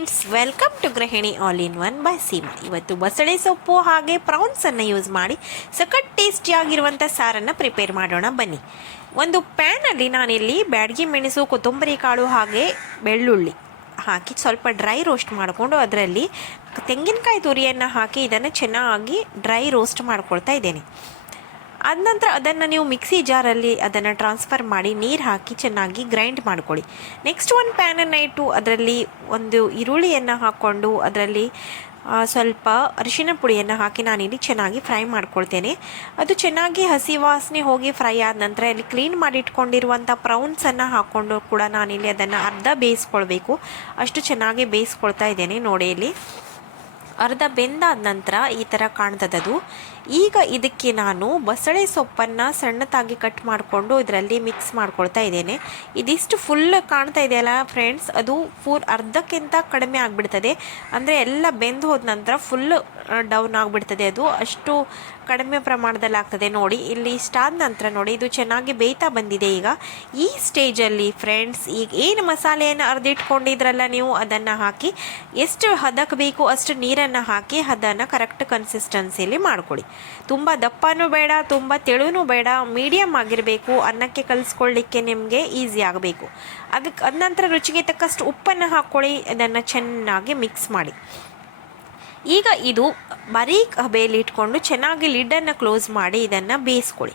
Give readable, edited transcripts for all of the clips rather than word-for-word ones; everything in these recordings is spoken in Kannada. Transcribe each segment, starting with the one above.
ಫ್ರೆಂಡ್ಸ್, ವೆಲ್ಕಮ್ ಟು ಗೃಹಿಣಿ all in one by Seema. ಇವತ್ತು ಬಸಳೆ ಸೊಪ್ಪು ಹಾಗೆ ಪ್ರಾನ್ಸನ್ನು ಯೂಸ್ ಮಾಡಿ ಸಖತ್ ಟೇಸ್ಟಿಯಾಗಿರುವಂಥ ಸಾರನ್ನು ಪ್ರಿಪೇರ್ ಮಾಡೋಣ ಬನ್ನಿ. ಒಂದು ಪ್ಯಾನಲ್ಲಿ ನಾನಿಲ್ಲಿ ಬ್ಯಾಡಗಿ ಮೆಣಸು, ಕೊತ್ತಂಬರಿ ಕಾಳು ಹಾಗೆ ಬೆಳ್ಳುಳ್ಳಿ ಹಾಕಿ ಸ್ವಲ್ಪ ಡ್ರೈ ರೋಸ್ಟ್ ಮಾಡಿಕೊಂಡು ಅದರಲ್ಲಿ ತೆಂಗಿನಕಾಯಿ ತುರಿಯನ್ನು ಹಾಕಿ ಇದನ್ನು ಚೆನ್ನಾಗಿ ಡ್ರೈ ರೋಸ್ಟ್ ಮಾಡ್ಕೊಳ್ತಾ ಇದ್ದೇನೆ. ಆದ ನಂತರ ಅದನ್ನು ನೀವು ಮಿಕ್ಸಿ ಜಾರಲ್ಲಿ ಅದನ್ನು ಟ್ರಾನ್ಸ್ಫರ್ ಮಾಡಿ ನೀರು ಹಾಕಿ ಚೆನ್ನಾಗಿ ಗ್ರೈಂಡ್ ಮಾಡ್ಕೊಳ್ಳಿ. ನೆಕ್ಸ್ಟ್ ಒಂದು ಪ್ಯಾನನ್ನು ಇಟ್ಟು ಅದರಲ್ಲಿ ಒಂದು ಈರುಳ್ಳಿಯನ್ನು ಹಾಕ್ಕೊಂಡು ಅದರಲ್ಲಿ ಸ್ವಲ್ಪ ಅರಿಶಿನ ಪುಡಿಯನ್ನು ಹಾಕಿ ನಾನಿಲ್ಲಿ ಚೆನ್ನಾಗಿ ಫ್ರೈ ಮಾಡ್ಕೊಳ್ತೇನೆ. ಅದು ಚೆನ್ನಾಗಿ ಹಸಿ ವಾಸನೆ ಹೋಗಿ ಫ್ರೈ ಆದ ನಂತರ ಇಲ್ಲಿ ಕ್ಲೀನ್ ಮಾಡಿ ಇಟ್ಕೊಂಡಿರುವಂಥ ಪ್ರೌನ್ಸನ್ನು ಹಾಕ್ಕೊಂಡು ಕೂಡ ನಾನಿಲ್ಲಿ ಅದನ್ನು ಅರ್ಧ ಬೇಯಿಸ್ಕೊಳ್ಬೇಕು. ಅಷ್ಟು ಚೆನ್ನಾಗಿ ಬೇಯಿಸ್ಕೊಳ್ತಾ ಇದ್ದೇನೆ. ನೋಡಿ, ಇಲ್ಲಿ ಅರ್ಧ ಬೆಂದಾದ ನಂತರ ಈ ಥರ ಕಾಣ್ತದದು. ಈಗ ಇದಕ್ಕೆ ನಾನು ಬಸಳೆ ಸೊಪ್ಪನ್ನು ಸಣ್ಣದಾಗಿ ಕಟ್ ಮಾಡಿಕೊಂಡು ಇದರಲ್ಲಿ ಮಿಕ್ಸ್ ಮಾಡ್ಕೊಳ್ತಾ ಇದ್ದೇನೆ. ಇದಿಷ್ಟು ಫುಲ್ ಕಾಣ್ತಾ ಇದೆಯಲ್ಲ ಫ್ರೆಂಡ್ಸ್, ಅದು ಅರ್ಧಕ್ಕಿಂತ ಕಡಿಮೆ ಆಗಿಬಿಡ್ತದೆ. ಅಂದರೆ ಎಲ್ಲ ಬೆಂದು ಹೋದ ನಂತರ ಫುಲ್ ಡೌನ್ ಆಗಿಬಿಡ್ತದೆ. ಅದು ಅಷ್ಟು ಕಡಿಮೆ ಪ್ರಮಾಣದಲ್ಲಿ ಆಗ್ತದೆ. ನೋಡಿ, ಇಲ್ಲಿ ಇಷ್ಟಾದ ನಂತರ ನೋಡಿ ಇದು ಚೆನ್ನಾಗಿ ಬೇಯ್ತಾ ಬಂದಿದೆ. ಈಗ ಈ ಸ್ಟೇಜಲ್ಲಿ ಫ್ರೆಂಡ್ಸ್, ಈಗ ಏನು ಮಸಾಲೆಯನ್ನು ಅರ್ದಿಟ್ಕೊಂಡಿದ್ರಲ್ಲ ನೀವು, ಅದನ್ನು ಹಾಕಿ ಎಷ್ಟು ಹದಕ್ಕೆ ಬೇಕು ಅಷ್ಟು ನೀರನ್ನು ಹಾಕಿ ಅದನ್ನು ಕರೆಕ್ಟ್ ಕನ್ಸಿಸ್ಟೆನ್ಸಿಯಲ್ಲಿ ಮಾಡ್ಕೊಳ್ಳಿ. ತುಂಬ ದಪ್ಪನೂ ಬೇಡ, ತುಂಬ ತೆಳುನೂ ಬೇಡ, ಮೀಡಿಯಮ್ ಆಗಿರಬೇಕು. ಅನ್ನಕ್ಕೆ ಕಲಿಸ್ಕೊಳ್ಳಿಕ್ಕೆ ನಿಮಗೆ ಈಸಿ ಆಗಬೇಕು. ಅದ ನಂತರ ರುಚಿಗೆ ತಕ್ಕಷ್ಟು ಉಪ್ಪನ್ನು ಹಾಕ್ಕೊಳ್ಳಿ. ಅದನ್ನು ಚೆನ್ನಾಗಿ ಮಿಕ್ಸ್ ಮಾಡಿ. ಈಗ ಇದು ಬರೀಕ್ ಹಬೆಯಲ್ಲಿ ಇಟ್ಕೊಂಡು ಚೆನ್ನಾಗಿ ಲಿಡ್ಡನ್ನು ಕ್ಲೋಸ್ ಮಾಡಿ ಇದನ್ನು ಬೇಯಿಸ್ಕೊಳ್ಳಿ.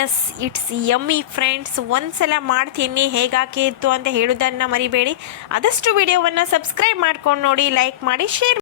Yes, it's yummy friends. ಒಂದ್ಸಲ ಮಾಡ್ತೀನಿ, ಹೇಗಾಕಿತ್ತು ಅಂತ ಹೇಳೋದನ್ನು ಮರಿಬೇಡಿ. ಆದಷ್ಟು ವಿಡಿಯೋವನ್ನು ಸಬ್ಸ್ಕ್ರೈಬ್ ಮಾಡ್ಕೊಂಡು ನೋಡಿ, ಲೈಕ್ ಮಾಡಿ, ಶೇರ್